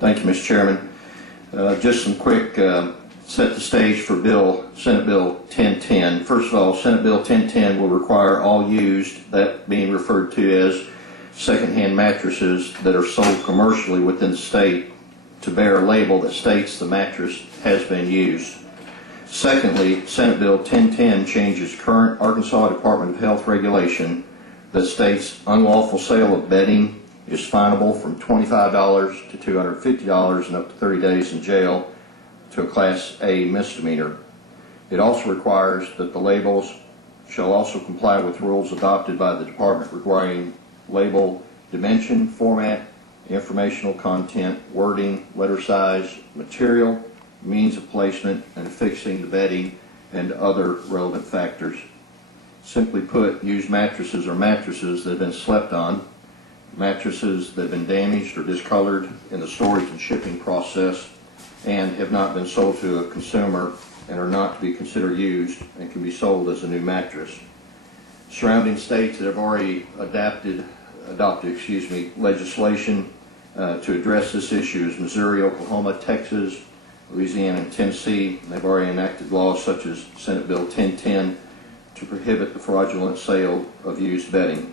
Thank you, Mr. Chairman. Just some quick set the stage for Senate Bill 1010. First of all, Senate Bill 1010 will require all used, that being referred to as secondhand mattresses that are sold commercially within the state, to bear a label that states the mattress has been used. Secondly, Senate Bill 1010 changes current Arkansas Department of Health regulation that states unlawful sale of bedding is finable from $25 to $250 and up to 30 days in jail to a Class A misdemeanor. It also requires that the labels shall also comply with rules adopted by the department regarding label dimension, format, informational content, wording, letter size, material, means of placement, and affixing the bedding, and other relevant factors. Simply put, used mattresses are mattresses that have been slept on, mattresses that have been damaged or discolored in the storage and shipping process, and have not been sold to a consumer and are not to be considered used and can be sold as a new mattress. Surrounding states that have already adopted legislation to address this issue is Missouri, Oklahoma, Texas, Louisiana, and Tennessee. They've already enacted laws such as Senate Bill 1010 to prohibit the fraudulent sale of used bedding.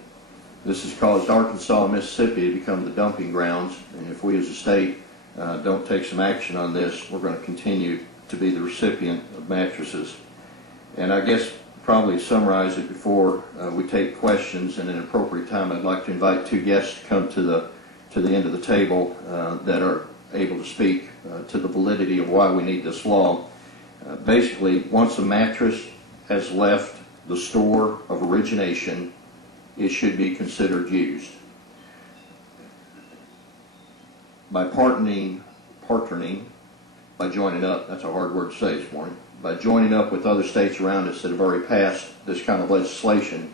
This has caused Arkansas and Mississippi to become the dumping grounds, and if we as a state don't take some action on this, we're going to continue to be the recipient of mattresses. And I guess probably to summarize it before we take questions, and at an appropriate time I'd like to invite two guests to come to the end of the table that are able to speak to the validity of why we need this law. Basically, once a mattress has left the store of origination, it should be considered used. By partnering, by joining up, that's a hard word to say this morning, by joining up with other states around us that have already passed this kind of legislation,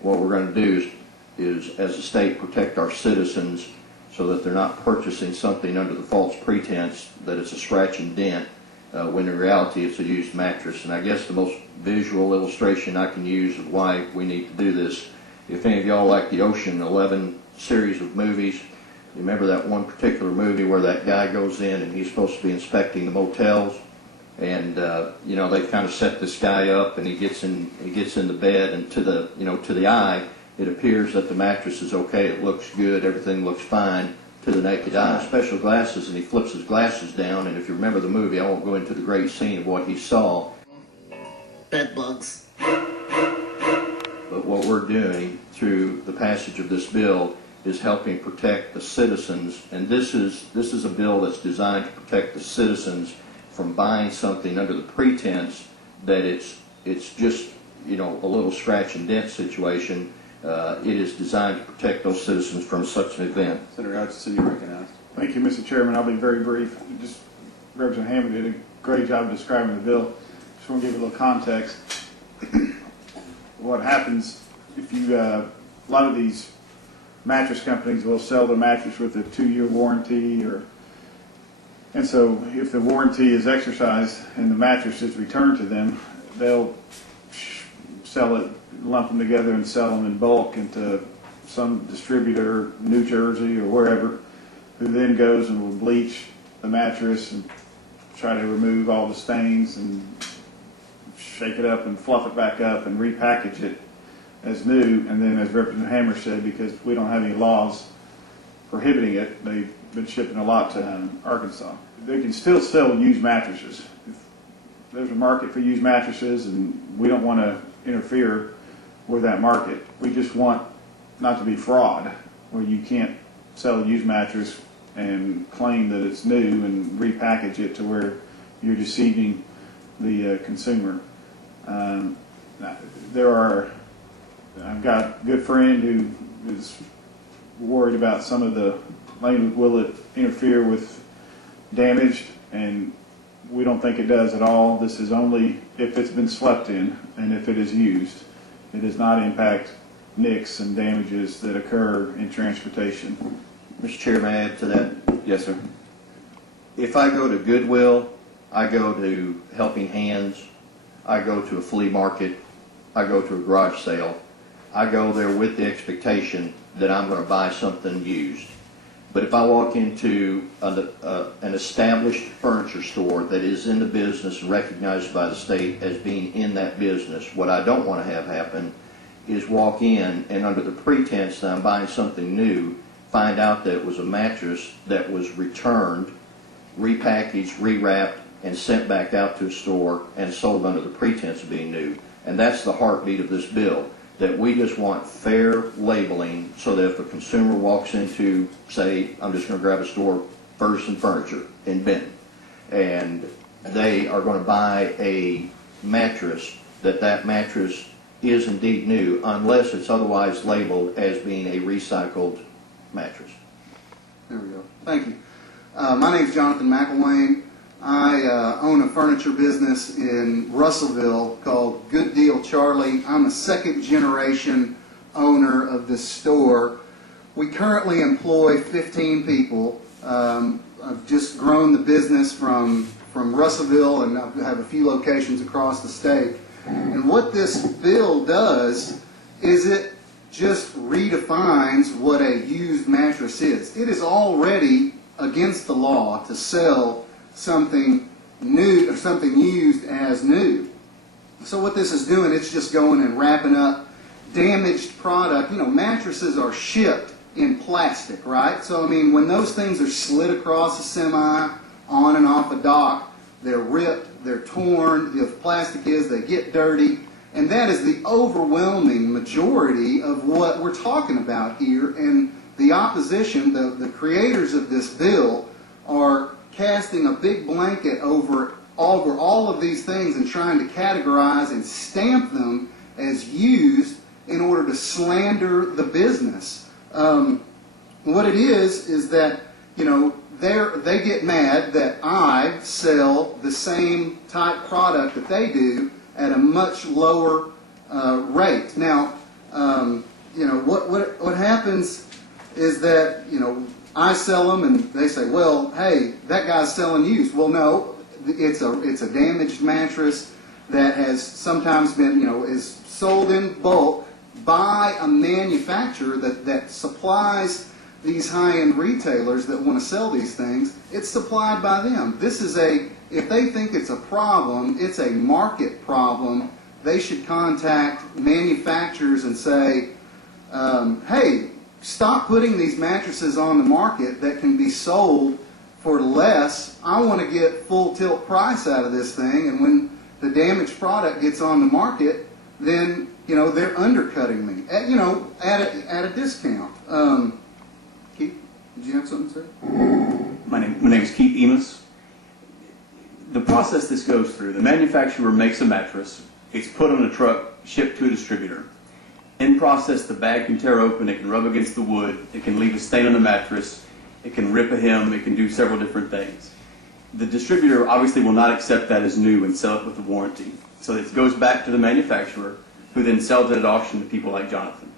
what we're going to do is as a state, protect our citizens so that they're not purchasing something under the false pretense that it's a scratch and dent, when in reality it's a used mattress. And I guess the most visual illustration I can use of why we need to do this, if any of y'all like the Ocean 11 series of movies, you remember that one particular movie where that guy goes in and he's supposed to be inspecting the motels, and you know, they've kind of set this guy up, and he gets in the bed, and to the eye it appears that the mattress is okay, it looks good, everything looks fine to the naked eye. Special glasses, and he flips his glasses down, and if you remember the movie, I won't go into the great scene of what he saw. BEDBUGS. But what we're doing through the passage of this bill is helping protect the citizens, and this is a bill that's designed to protect the citizens from buying something under the pretense that it's just, you know, a little scratch and dent situation. It is designed to protect those citizens from such an event. Senator Hutchinson, you recognized. Thank you, Mr. Chairman. I'll be very brief. Just Representative Hammond did a great job describing the bill. Just want to give you a little context. What happens if you, a lot of these mattress companies will sell the mattress with a 2-year warranty, and so if the warranty is exercised and the mattress is returned to them, they'll sell it, lump them together and sell them in bulk into some distributor, New Jersey or wherever, who then goes and will bleach the mattress and try to remove all the stains and shake it up and fluff it back up and repackage it as new. And then, as Representative Hammer said, because we don't have any laws prohibiting it, they've been shipping a lot to Arkansas. They can still sell used mattresses. If there's a market for used mattresses, and we don't want to interfere with that market. We just want not to be fraud, where you can't sell a used mattress and claim that it's new and repackage it to where you're deceiving the consumer. I've got a good friend who is worried about some of the language. Will it interfere with damaged? And we don't think it does at all. This is only if it's been slept in and if it is used. It does not impact nicks and damages that occur in transportation. Mr. Chair, may I add to that? Yes, sir. If I go to Goodwill, I go to Helping Hands, I go to a flea market, I go to a garage sale, I go there with the expectation that I'm going to buy something used. But if I walk into an established furniture store that is in the business and recognized by the state as being in that business, what I don't want to have happen is walk in and under the pretense that I'm buying something new, find out that it was a mattress that was returned, repackaged, rewrapped, and sent back out to a store and sold under the pretense of being new. And that's the heartbeat of this bill, that we just want fair labeling so that if a consumer walks into, say, I'm just going to grab a store, Ferguson Furniture in Benton, and they are going to buy a mattress, that mattress is indeed new unless it's otherwise labeled as being a recycled mattress. There we go. Thank you. My name's Jonathan McElwain. I own a furniture business in Russellville called Good Deal Charlie. I'm a second generation owner of this store. We currently employ 15 people. I've just grown the business from Russellville, and I have a few locations across the state. And what this bill does is it just redefines what a used mattress is. It is already against the law to sell something new or something used as new. So what this is doing, it's just going and wrapping up damaged product. You know, mattresses are shipped in plastic, right? So I mean, when those things are slid across a semi, on and off a dock, they're ripped, they're torn. The plastic is, they get dirty. And that is the overwhelming majority of what we're talking about here. And the opposition, the creators of this bill, are casting a big blanket over all of these things and trying to categorize and stamp them as used in order to slander the business. What it is that, you know, they get mad that I sell the same type product that they do at a much lower rate. Now, you know, what happens is that, you know, I sell them and they say, well, hey, that guy's selling used. Well, no, it's a damaged mattress that has sometimes been, you know, is sold in bulk by a manufacturer that supplies these high-end retailers that want to sell these things. It's supplied by them. This is if they think it's a problem, it's a market problem. They should contact manufacturers and say, hey, stop putting these mattresses on the market that can be sold for less. I want to get full tilt price out of this thing, and when the damaged product gets on the market, then, you know, they're undercutting me at, you know, at a discount. Keith, did you have something to say? My name is Keith Emus. The process this goes through, the manufacturer makes a mattress, it's put on a truck, shipped to a distributor. In process, the bag can tear open, it can rub against the wood, it can leave a stain on the mattress, it can rip a hem, it can do several different things. The distributor obviously will not accept that as new and sell it with a warranty. So it goes back to the manufacturer, who then sells it at auction to people like Jonathan.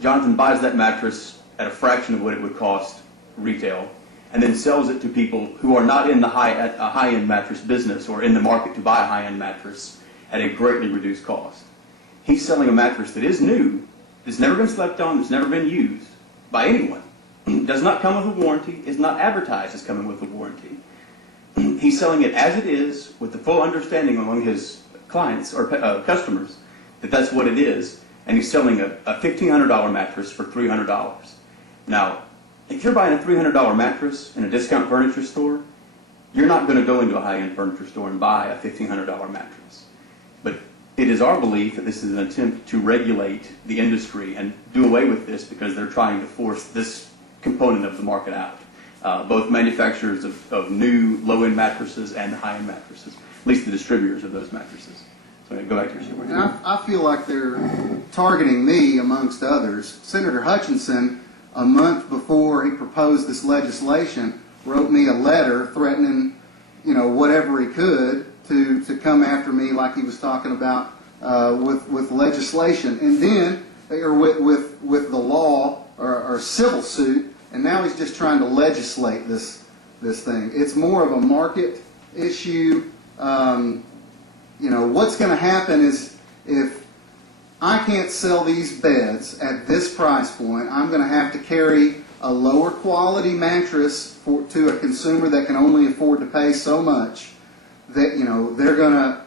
Jonathan buys that mattress at a fraction of what it would cost retail, and then sells it to people who are not in the high-end mattress business or in the market to buy a high-end mattress at a greatly reduced cost. He's selling a mattress that is new, that's never been slept on, that's never been used by anyone, does not come with a warranty, is not advertised as coming with a warranty. He's selling it as it is with the full understanding among his clients or customers that that's what it is, and he's selling a $1,500 mattress for $300. Now, if you're buying a $300 mattress in a discount furniture store, you're not going to go into a high-end furniture store and buy a $1,500 mattress. But it is our belief that this is an attempt to regulate the industry and do away with this because they're trying to force this component of the market out. Both manufacturers of new low-end mattresses and high-end mattresses, at least the distributors of those mattresses. So go back to your story. And I feel like they're targeting me amongst others. Senator Hutchinson, a month before he proposed this legislation, wrote me a letter threatening, you know, whatever he could to come after me, like he was talking about with legislation, and then or with the law or civil suit, and now he's just trying to legislate this thing. It's more of a market issue. You know, what's going to happen is if I can't sell these beds at this price point, I'm going to have to carry a lower quality mattress to a consumer that can only afford to pay so much, that, you know, they're going to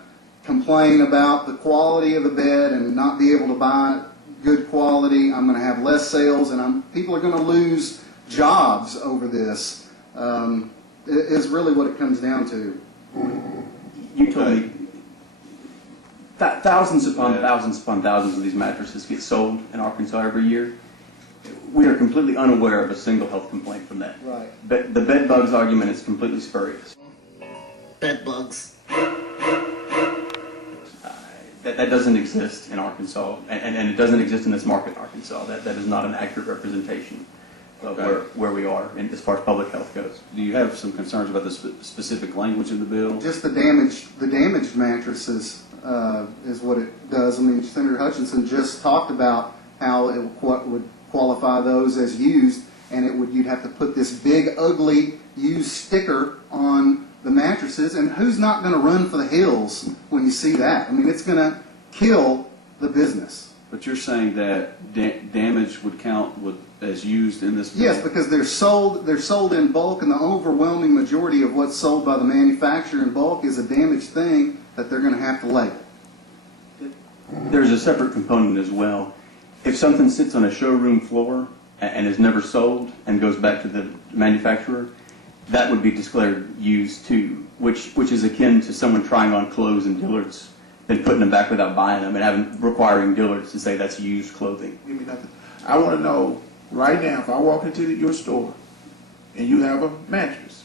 complain about the quality of the bed and not be able to buy good quality. I'm going to have less sales, and people are going to lose jobs over this. Is really what it comes down to. You told me thousands upon thousands upon thousands of these mattresses get sold in Arkansas every year. We are completely unaware of a single health complaint from that. Right. But the bed bugs argument is completely spurious. BEDBUGS. That doesn't exist in Arkansas, and it doesn't exist in this market in Arkansas. That is not an accurate representation of where we are as far as public health goes. Do you have some concerns about the specific language in the bill? Just the damaged mattresses is what it does. I mean, Senator Hutchinson just talked about how what would qualify those as used, and you'd have to put this big, ugly used sticker on the mattresses, and who's not going to run for the hills when you see that? I mean, it's going to kill the business. But you're saying that damage would count as used in this bill? Yes, because they're sold in bulk, and the overwhelming majority of what's sold by the manufacturer in bulk is a damaged thing that they're going to have to label. There's a separate component as well. If something sits on a showroom floor and is never sold and goes back to the manufacturer, that would be declared used too, which is akin to someone trying on clothes in Dillard's and putting them back without buying them and requiring Dillard's to say that's used clothing. Give me nothing. I want to know right now, if I walk into your store and you have a mattress,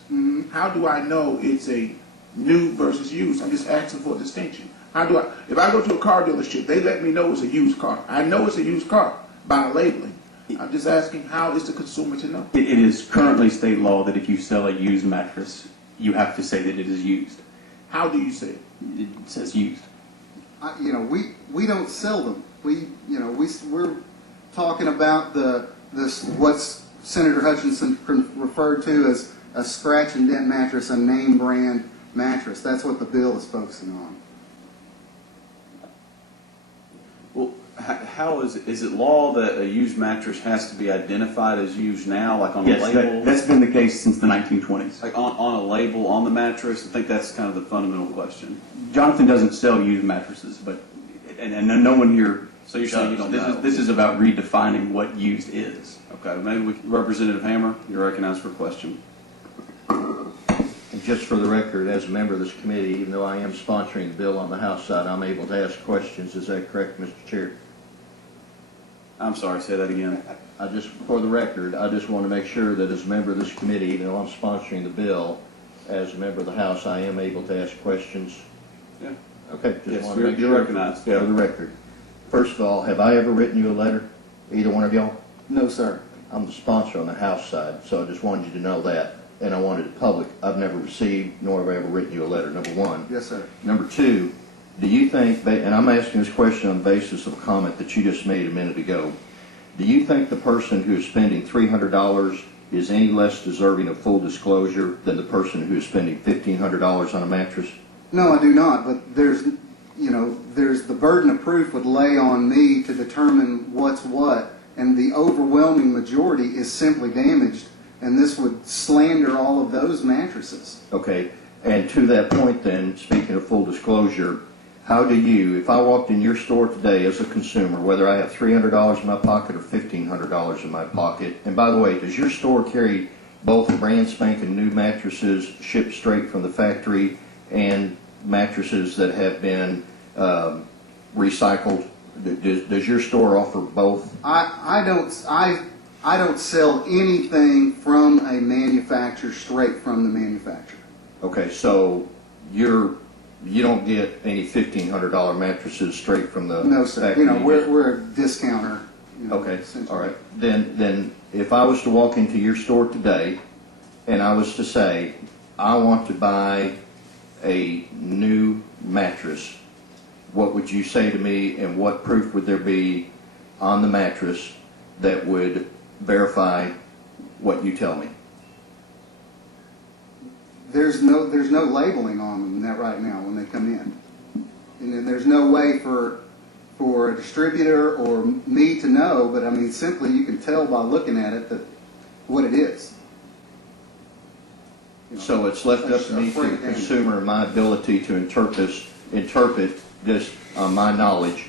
how do I know it's a new versus used? I'm just asking for a distinction. How do I, if I go to a car dealership, they let me know it's a used car. I know it's a used car by the labeling. I'm just asking, how is the consumer to know? It is currently state law that if you sell a used mattress, you have to say that it is used. How do you say it? It says used. We don't sell them. We're talking about what's Senator Hutchinson referred to as a scratch and dent mattress, a name brand mattress. That's what the bill is focusing on. Well, how is it law that a used mattress has to be identified as used now, like on a label? Yes, that's been the case since the 1920s. Like on a label on the mattress? I think that's kind of the fundamental question. Jonathan doesn't sell used mattresses, but and no one here. So you're saying you don't know? This is about redefining what used is. Okay, maybe Representative Hammer, you're recognized for a question. And just for the record, as a member of this committee, even though I am sponsoring the bill on the House side, I'm able to ask questions. Is that correct, Mr. Chair? I'm sorry, say that again. For the record, I just want to make sure that as a member of this committee, even though I'm sponsoring the bill, as a member of the House, I am able to ask questions. Yeah. Okay, just Yes, want to make you're sure. recognized. For the record. First of all, have I ever written you a letter? Either one of y'all? No, sir. I'm the sponsor on the House side, so I just wanted you to know that. And I wanted it public. I've never received nor have I ever written you a letter, number one. Yes, sir. Number two, do you think, and I'm asking this question on the basis of a comment that you just made a minute ago, do you think the person who is spending $300 is any less deserving of full disclosure than the person who is spending $1,500 on a mattress? No, I do not, but there's the burden of proof would lay on me to determine what's what, and the overwhelming majority is simply damaged, and this would slander all of those mattresses. Okay, and to that point then, speaking of full disclosure, how do you, if I walked in your store today as a consumer, whether I have $300 in my pocket or $1,500 in my pocket, and by the way, does your store carry both brand spanking new mattresses shipped straight from the factory and mattresses that have been recycled? Does your store offer both? I don't sell anything from a manufacturer straight from the manufacturer. Okay, so you don't get any $1,500 mattresses straight from the No, sir. factory? We're a discounter. Okay, all right. Then if I was to walk into your store today and I was to say, I want to buy a new mattress, what would you say to me, and what proof would there be on the mattress that would verify what you tell me? There's no labeling on them that right now when they come in, and then there's no way for a distributor or me to know. But I mean, simply you can tell by looking at it that what it is. You know, So it's left up to me, to the consumer, and my ability to interpret just on my knowledge,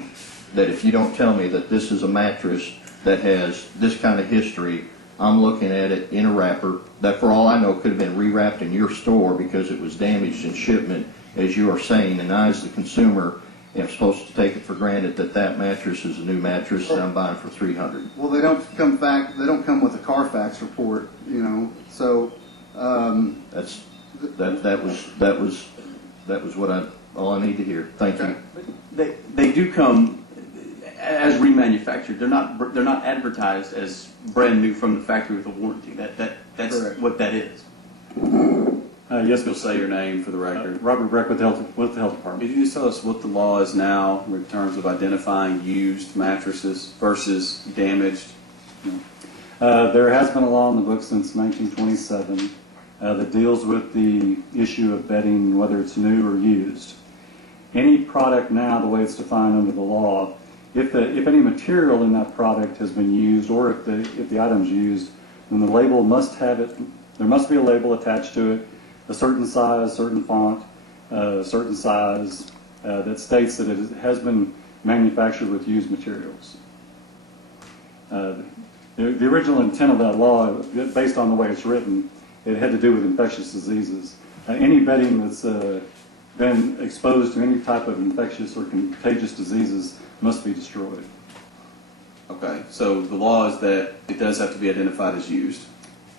that if you don't tell me that this is a mattress that has this kind of history, I'm looking at it in a wrapper that, for all I know, could have been rewrapped in your store because it was damaged in shipment, as you are saying, and I, as the consumer, am supposed to take it for granted that that mattress is a new mattress that I'm buying for $300. Well, they don't come back. They don't come with a Carfax report, you know. So That was what all I need to hear. Thank you. They do come as remanufactured. They're not advertised as brand new from the factory with a warranty. That's Correct. what that is. Yes, we'll say your name for the record. Robert Breck with the Health Department. Could you just tell us what the law is now in terms of identifying used mattresses versus damaged? There has been a law in the books since 1927 that deals with the issue of bedding, whether it's new or used. Any product now, the way it's defined under the law, if any material in that product has been used, or if the item's used, then the label must have it. There must be a label attached to it, a certain size, certain font, certain size that states that it has been manufactured with used materials. The original intent of that law, based on the way it's written, it had to do with infectious diseases. Any bedding that's been exposed to any type of infectious or contagious diseases must be destroyed. Okay, so the law is that it does have to be identified as used.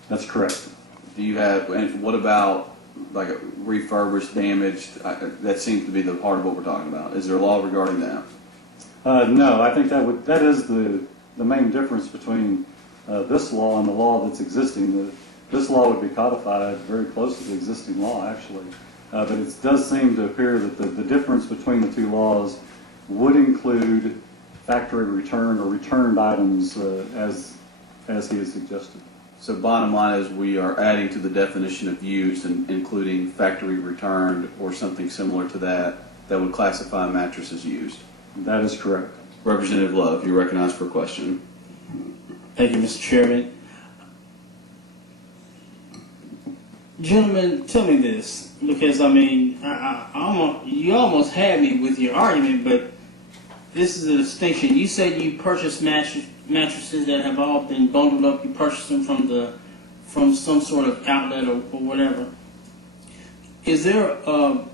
That's correct. Do you have, and what about like refurbished, damaged? That seems to be the part of what we're talking about. Is there a law regarding that? No, I think that is the main difference between this law and the law that's existing. This law would be codified very close to the existing law, actually. But it does seem to appear that the difference between the two laws would include factory return or returned items as he has suggested. So bottom line is we are adding to the definition of used and including factory returned or something similar to that would classify a mattress as used. That is correct. Representative Love, you're recognized for a question. Thank you, Mr. Chairman. Gentlemen, tell me this, because I mean, you almost had me with your argument, but this is a distinction. You said you purchased mattresses that have all been bundled up. You purchased them from some sort of outlet or whatever. Is there a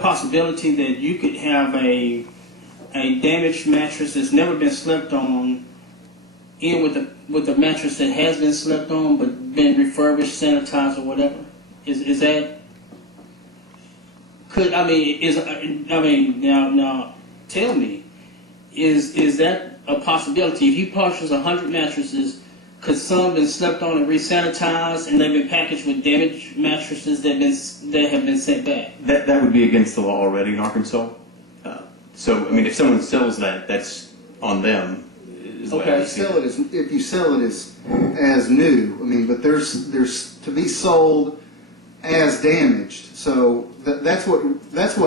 possibility that you could have a damaged mattress that's never been slept on in with a mattress that has been slept on but been refurbished, sanitized, or whatever? Is that now tell me, is that a possibility? If you purchase 100 mattresses, could some been slept on and re-sanitized, and they've been packaged with damaged mattresses that have been sent back? That would be against the law already in Arkansas. So I mean, if someone sells that, that's on them. Okay, if you sell it as new, I mean, but there's to be sold as damaged. So that's what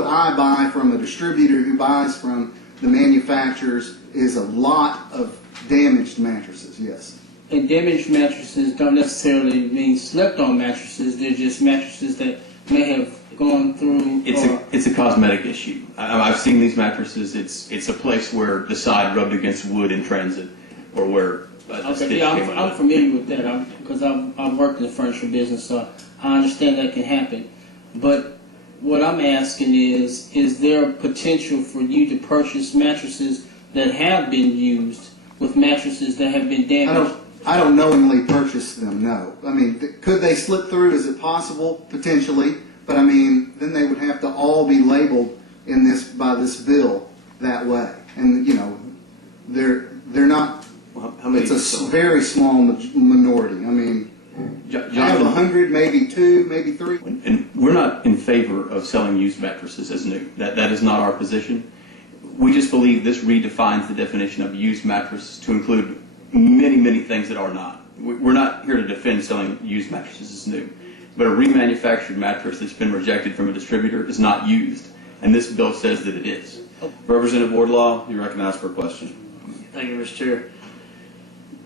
I buy from a distributor who buys from the manufacturers is a lot of damaged mattresses. Yes. And damaged mattresses don't necessarily mean slept-on mattresses. They're just mattresses that may have gone through. It's a cosmetic issue. I've seen these mattresses. It's a place where the side rubbed against wood in transit, or where a stitch came out. I'm familiar with that because I've worked in the furniture business, so I understand that can happen. But what I'm asking is there a potential for you to purchase mattresses that have been used with mattresses that have been damaged? I don't knowingly purchase them, no. I mean, could they slip through? Is it possible? Potentially. But I mean, then they would have to all be labeled by this bill that way. And, you know, they're not, it's a very small minority. I mean, I have 100, maybe 2, maybe 3. And we're not in favor of selling used mattresses as new. That is not our position. We just believe this redefines the definition of used mattress to include many, many things that are not. We're not here to defend selling used mattresses as new. But a remanufactured mattress that's been rejected from a distributor is not used. And this bill says that it is. Representative Wardlaw, you're recognized for a question. Thank you, Mr. Chair.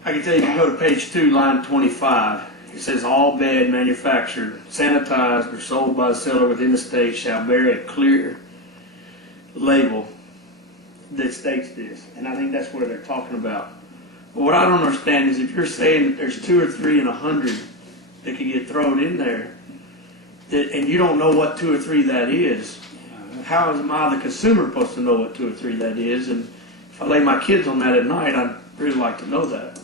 I can tell you, if you go to page 2, line 25, it says all bed manufactured, sanitized, or sold by the seller within the state shall bear a clear label that states this. And I think that's what they're talking about. But what I don't understand is if you're saying that there's 2 or 3 in 100 that can get thrown in there, and you don't know what 2 or 3 that is, how am I, the consumer, supposed to know what 2 or 3 that is? And if I lay my kids on that at night, I'd really like to know that.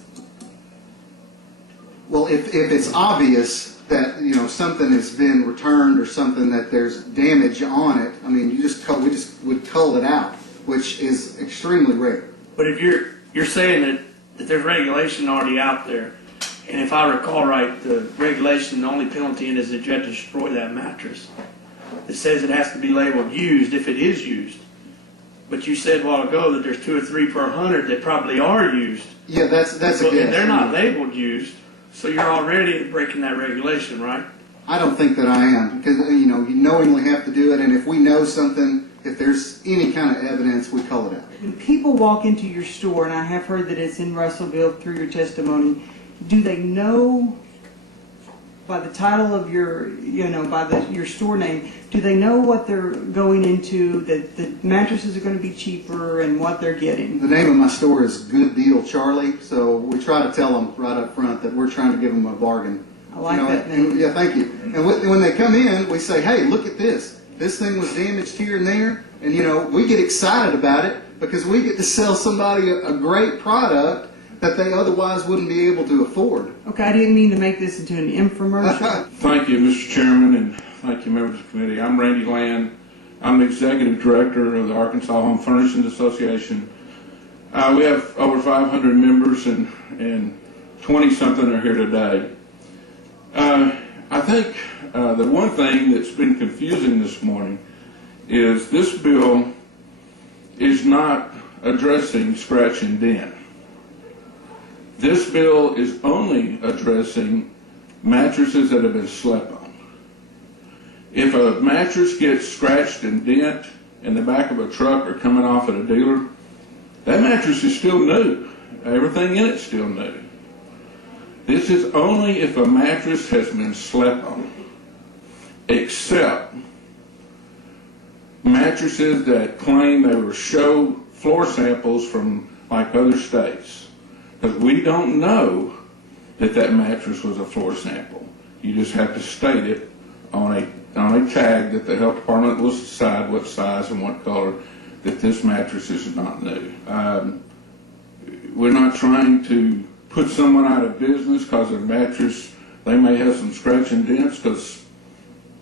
Well, if it's obvious that, you know, something has been returned or something that there's damage on it, I mean, we just would cull it out, which is extremely rare. But if you're saying that there's regulation already out there, and if I recall right, the regulation, the only penalty in it is that you have to destroy that mattress. It says it has to be labeled used if it is used. But you said a while ago that there's 2 or 3 per 100 that probably are used. Yeah, that's a guess. And they're not labeled used, so you're already breaking that regulation, right? I don't think that I am, because, you know, you knowingly have to do it, and if we know something, if there's any kind of evidence, we cull it out. When people walk into your store, and I have heard that it's in Russellville through your testimony, do they know by the title of your, you know, by your store name, do they know what they're going into, that the mattresses are going to be cheaper and what they're getting? The name of my store is Good Deal Charlie, so we try to tell them right up front that we're trying to give them a bargain. I like you know, that name. Yeah, thank you. And when they come in, we say, hey, look at this. This thing was damaged here and there, and, you know, we get excited about it because we get to sell somebody a great product that they otherwise wouldn't be able to afford. Okay, I didn't mean to make this into an infomercial. Thank you, Mr. Chairman, and thank you, members of the committee. I'm Randy Land. I'm the Executive Director of the Arkansas Home Furnishings Association. We have over 500 members, and 20-something are here today. I think the one thing that's been confusing this morning is this bill is not addressing scratch and dent. This bill is only addressing mattresses that have been slept on. If a mattress gets scratched and dent in the back of a truck or coming off at a dealer, that mattress is still new. Everything in it's still new. This is only if a mattress has been slept on, except mattresses that claim they were show floor samples from like other states. Because we don't know that that mattress was a floor sample. You just have to state it on a tag that the health department will decide what size and what color, that this mattress is not new. We're not trying to put someone out of business because their mattress, they may have some scratch and dents, because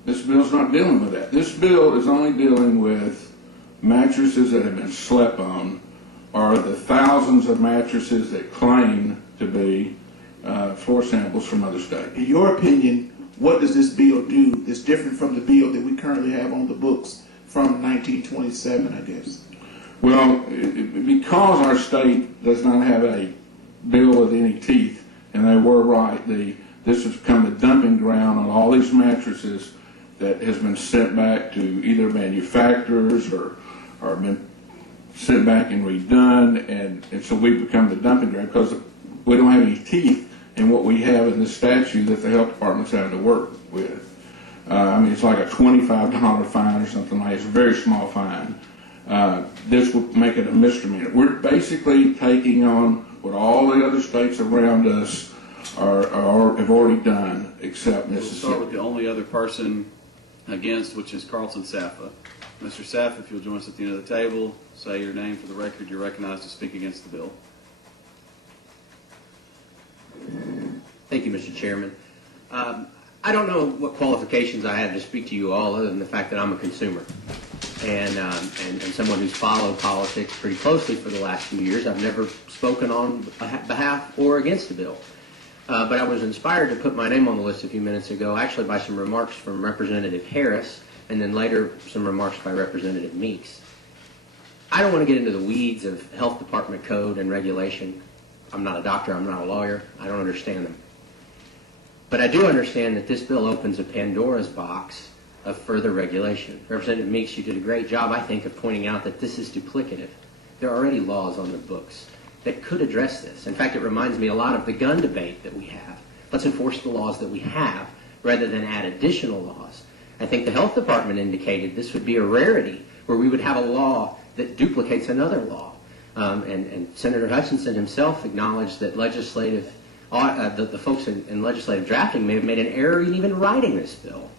this bill's not dealing with that. This bill is only dealing with mattresses that have been slept on, or the thousands of mattresses that claim to be floor samples from other states. In your opinion, what does this bill do that's different from the bill that we currently have on the books from 1927, I guess? Well, because our state does not have a bill with any teeth, and they were right, this has become a dumping ground on all these mattresses that has been sent back to either manufacturers or been sent back and redone, and so we've become the dumping ground because we don't have any teeth in what we have in the statute that the health department's having to work with. I mean, it's like a $25 fine or something like that. It's a very small fine. This would make it a misdemeanor. We're basically taking on what all the other states around us have already done, except We'll Mississippi. start with the only other person against, which is Carlton Saffa. Mr. Saffa, if you'll join us at the end of the table, say your name for the record. You're recognized to speak against the bill. Thank you, Mr. Chairman. I don't know what qualifications I have to speak to you all other than the fact that I'm a consumer and someone who's followed politics pretty closely for the last few years. I've never spoken on behalf or against the bill. But I was inspired to put my name on the list a few minutes ago, actually by some remarks from Representative Harris, and then later some remarks by Representative Meeks. I don't want to get into the weeds of health department code and regulation. I'm not a doctor, I'm not a lawyer, I don't understand them. But I do understand that this bill opens a Pandora's box of further regulation. Representative Meeks, you did a great job, I think, of pointing out that this is duplicative. There are already laws on the books that could address this. In fact, it reminds me a lot of the gun debate that we have. Let's enforce the laws that we have rather than add additional laws. I think the health department indicated this would be a rarity where we would have a law that duplicates another law. And Senator Hutchinson himself acknowledged that the folks in legislative drafting may have made an error in even writing this bill.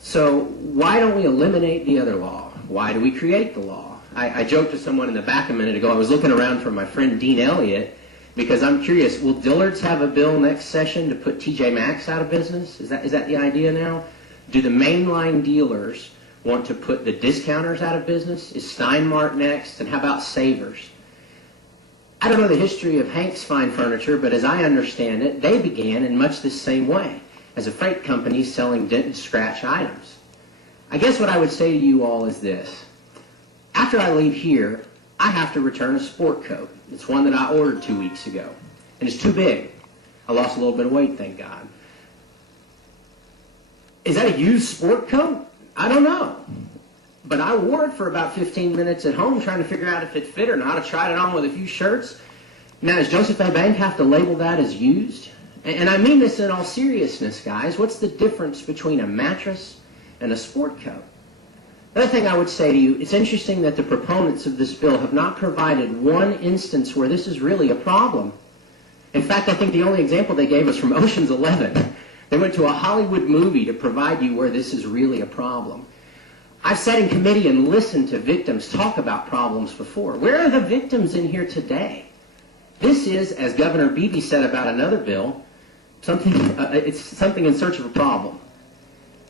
So why don't we eliminate the other law? Why do we create the law? I joked to someone in the back a minute ago, I was looking around for my friend Dean Elliott, because I'm curious, will Dillard's have a bill next session to put TJ Maxx out of business? Is that the idea now? Do the mainline dealers want to put the discounters out of business? Is Steinmart next? And how about Savers? I don't know the history of Hank's Fine Furniture, but as I understand it, they began in much the same way, as a freight company selling dent and scratch items. I guess what I would say to you all is this. After I leave here, I have to return a sport coat. It's one that I ordered 2 weeks ago, and it's too big. I lost a little bit of weight, thank God. Is that a used sport coat? I don't know. But I wore it for about 15 minutes at home trying to figure out if it fit or not. I tried it on with a few shirts. Now, does Joseph A. Bank have to label that as used? And I mean this in all seriousness, guys. What's the difference between a mattress and a sport coat? Another thing I would say to you, it's interesting that the proponents of this bill have not provided one instance where this is really a problem. In fact, I think the only example they gave us from Ocean's 11. They went to a Hollywood movie to provide you where this is really a problem. I've sat in committee and listened to victims talk about problems before. Where are the victims in here today? This is, as Governor Beebe said about another bill, it's something in search of a problem.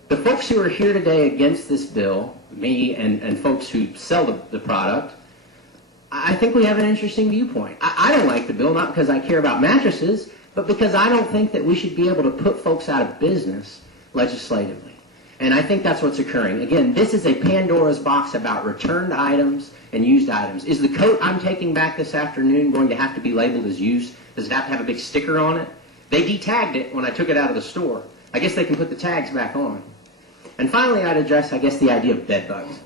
The folks who are here today against this bill, me and folks who sell the product, I think we have an interesting viewpoint. I don't like the bill, not because I care about mattresses, but because I don't think that we should be able to put folks out of business legislatively. And I think that's what's occurring. Again, this is a Pandora's box about returned items and used items. Is the coat I'm taking back this afternoon going to have to be labeled as used? Does it have to have a big sticker on it? They de-tagged it when I took it out of the store. I guess they can put the tags back on. And finally, I'd address, I guess, the idea of bed bugs.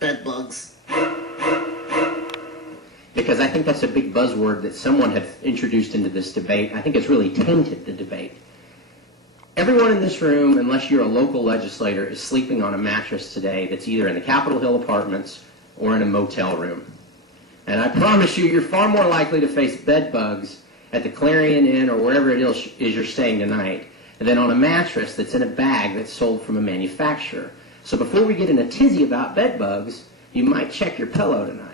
Bed bugs. Because I think that's a big buzzword that someone had introduced into this debate. I think it's really tainted the debate. Everyone in this room, unless you're a local legislator, is sleeping on a mattress today that's either in the Capitol Hill apartments or in a motel room. And I promise you, you're far more likely to face bed bugs at the Clarion Inn or wherever it is you're staying tonight than on a mattress that's in a bag that's sold from a manufacturer. So before we get in a tizzy about bed bugs, you might check your pillow tonight.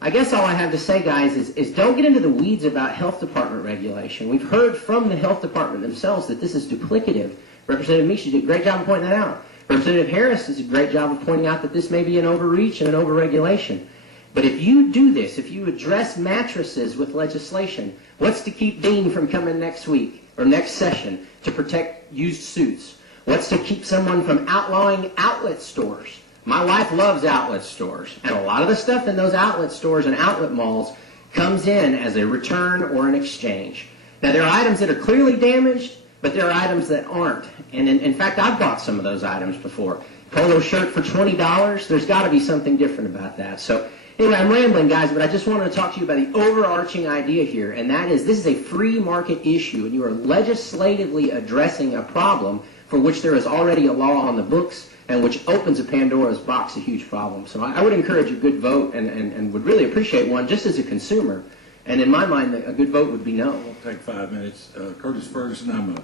I guess all I have to say, guys, is don't get into the weeds about health department regulation. We've heard from the health department themselves that this is duplicative. Representative Meeks did a great job of pointing that out. Representative Harris does a great job of pointing out that this may be an overreach and an overregulation. But if you do this, if you address mattresses with legislation, what's to keep Dean from coming next week or next session to protect used suits? What's to keep someone from outlawing outlet stores? My wife loves outlet stores, and a lot of the stuff in those outlet stores and outlet malls comes in as a return or an exchange. Now, there are items that are clearly damaged, but there are items that aren't. And in fact, I've bought some of those items before. Polo shirt for $20, there's got to be something different about that. So anyway, I'm rambling, guys, but I just wanted to talk to you about the overarching idea here, and that is this is a free market issue, and you are legislatively addressing a problem for which there is already a law on the books and which opens a Pandora's box, a huge problem. So I would encourage a good vote and would really appreciate one just as a consumer. And in my mind, a good vote would be no. I'll take 5 minutes. Curtis Ferguson, I'm a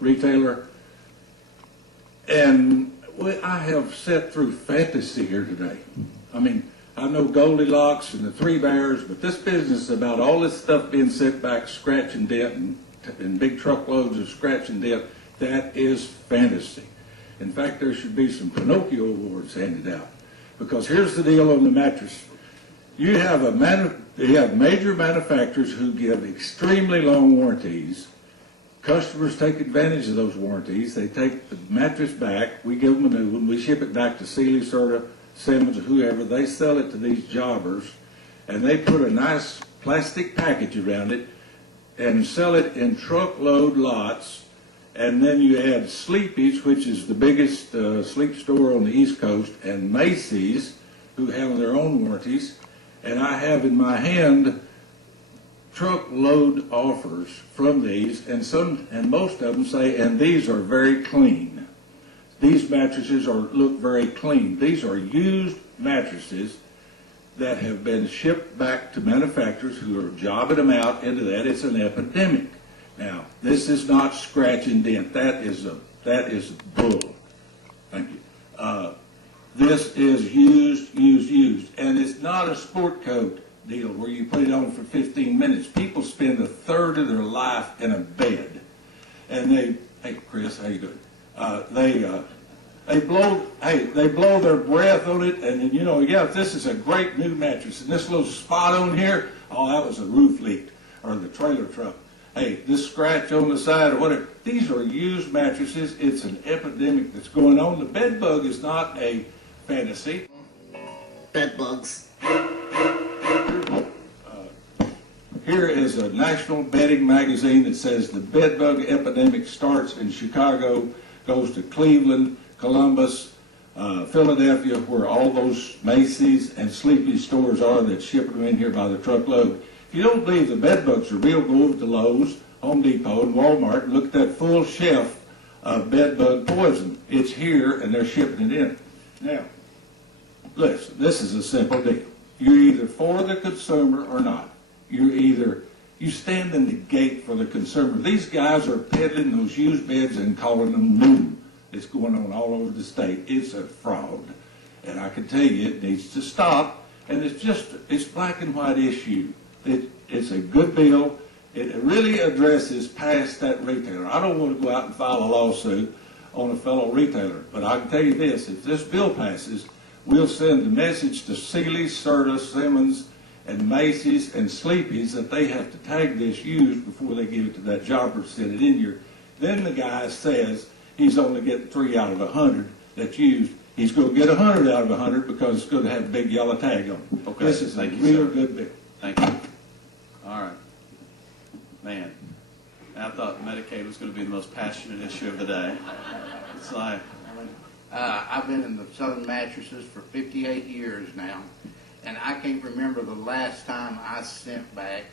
retailer. And I have sat through fantasy here today. I mean, I know Goldilocks and the Three Bears, but this business about all this stuff being sent back, scratch and dent, and big truckloads of scratch and dent, that is fantasy. In fact, there should be some Pinocchio awards handed out. Because here's the deal on the mattress. You have major manufacturers who give extremely long warranties. Customers take advantage of those warranties. They take the mattress back. We give them a new one. We ship it back to Sealy, Serta, Simmons, or whoever. They sell it to these jobbers, and they put a nice plastic package around it and sell it in truckload lots. And then you add Sleepy's, which is the biggest sleep store on the East Coast, and Macy's, who have their own warranties. And I have in my hand truckload offers from these, and most of them say, and these are very clean. These mattresses look very clean. These are used mattresses that have been shipped back to manufacturers who are jobbing them out into that. It's an epidemic. Now, this is not scratch and dent. That is bull. Thank you. This is used, and it's not a sport coat deal where you put it on for 15 minutes. People spend a third of their life in a bed, and hey Chris, how you doing? They blow their breath on it, and then, yeah, this is a great new mattress, and this little spot on here, oh, that was a roof leak or the trailer truck. Hey, this scratch on the side or whatever. These are used mattresses. It's an epidemic that's going on. The bed bug is not a fantasy. BEDBUGS. Here is a national bedding magazine that says the bed bug epidemic starts in Chicago, goes to Cleveland, Columbus, Philadelphia, where all those Macy's and Sleepy stores are that ship them in here by the truckload. If you don't believe the bed bugs are real, go over to Lowe's, Home Depot, and Walmart and look at that full shelf of bed bug poison. It's here, and they're shipping it in. Now, listen, this is a simple deal. You're either for the consumer or not. You stand in the gate for the consumer. These guys are peddling those used beds and calling them new. It's going on all over the state. It's a fraud. And I can tell you it needs to stop. And it's black and white issue. It's a good bill. It really addresses past that retailer. I don't want to go out and file a lawsuit on a fellow retailer. But I can tell you this, if this bill passes, we'll send a message to Sealy, Serta, Simmons, and Macy's and Sleepy's that they have to tag this used before they give it to that jobber to send it in here. Then the guy says he's only getting 3 out of 100 that's used. He's going to get 100 out of 100 because it's going to have a big yellow tag on it. Okay, this is a thank you, real sir. good bill. Thank you. All right. Man, I thought Medicaid was going to be the most passionate issue of the day. It's like... I've been in the Southern Mattresses for 58 years now, and I can't remember the last time I sent back,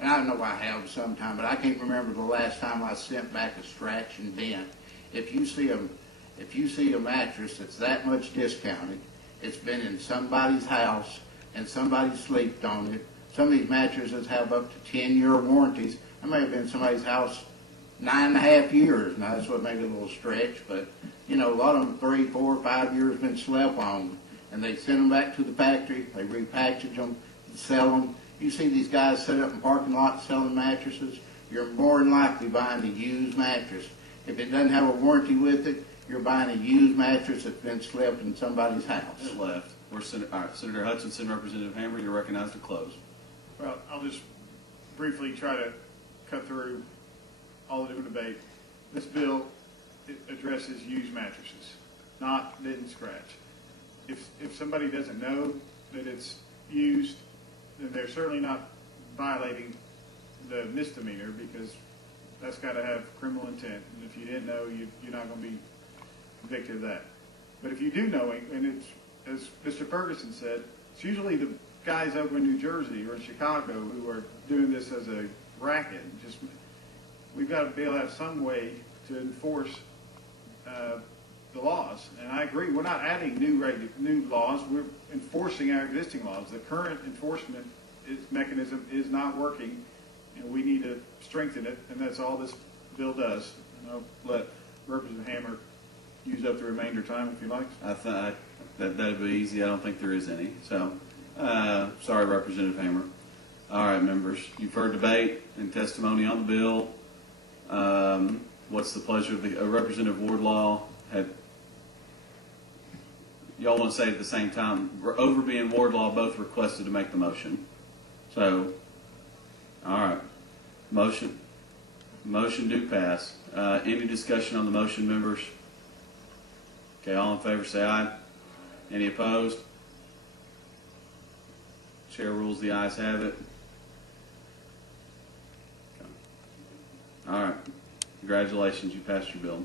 and I know I have sometime, but I can't remember the last time I sent back a scratch and dent. If you see a mattress that's that much discounted, it's been in somebody's house and somebody slept on it. Some of these mattresses have up to 10-year warranties. It may have been somebody's house 9.5 years. Now that's what may be a little stretch, but a lot of them 3, 4, 5 years been slept on, and they send them back to the factory. They repackage them, sell them. You see these guys set up in parking lots selling mattresses. You're more than likely buying a used mattress. If it doesn't have a warranty with it, you're buying a used mattress that's been slept in somebody's house. It left. All right, Senator Hutchinson, Representative Hammer, you're recognized to close. Well, I'll just briefly try to cut through all the different debate. This bill addresses used mattresses, not dent and scratch. If somebody doesn't know that it's used, then they're certainly not violating the misdemeanor, because that's got to have criminal intent. And if you didn't know, you're not going to be convicted of that. But if you do know it, and it's, as Mr. Ferguson said, it's usually the guys over in New Jersey or in Chicago who are doing this as a racket. We've got to be able to have some way to enforce the laws. And I agree, we're not adding new laws, we're enforcing our existing laws. The current enforcement mechanism is not working, and we need to strengthen it, and that's all this bill does. And I'll let Representative Hammer use up the remainder time if you like. I thought that'd be easy. I don't think there is any. So, sorry, Representative Hammer. All right, members, you've heard debate and testimony on the bill. What's the pleasure of the Representative Wardlaw? Y'all want to say at the same time, Overby and Wardlaw both requested to make the motion. So, all right, motion do pass. Any discussion on the motion, members? Okay, all in favor say aye. Any opposed? Chair rules the ayes have it. Okay. All right, congratulations, you passed your bill.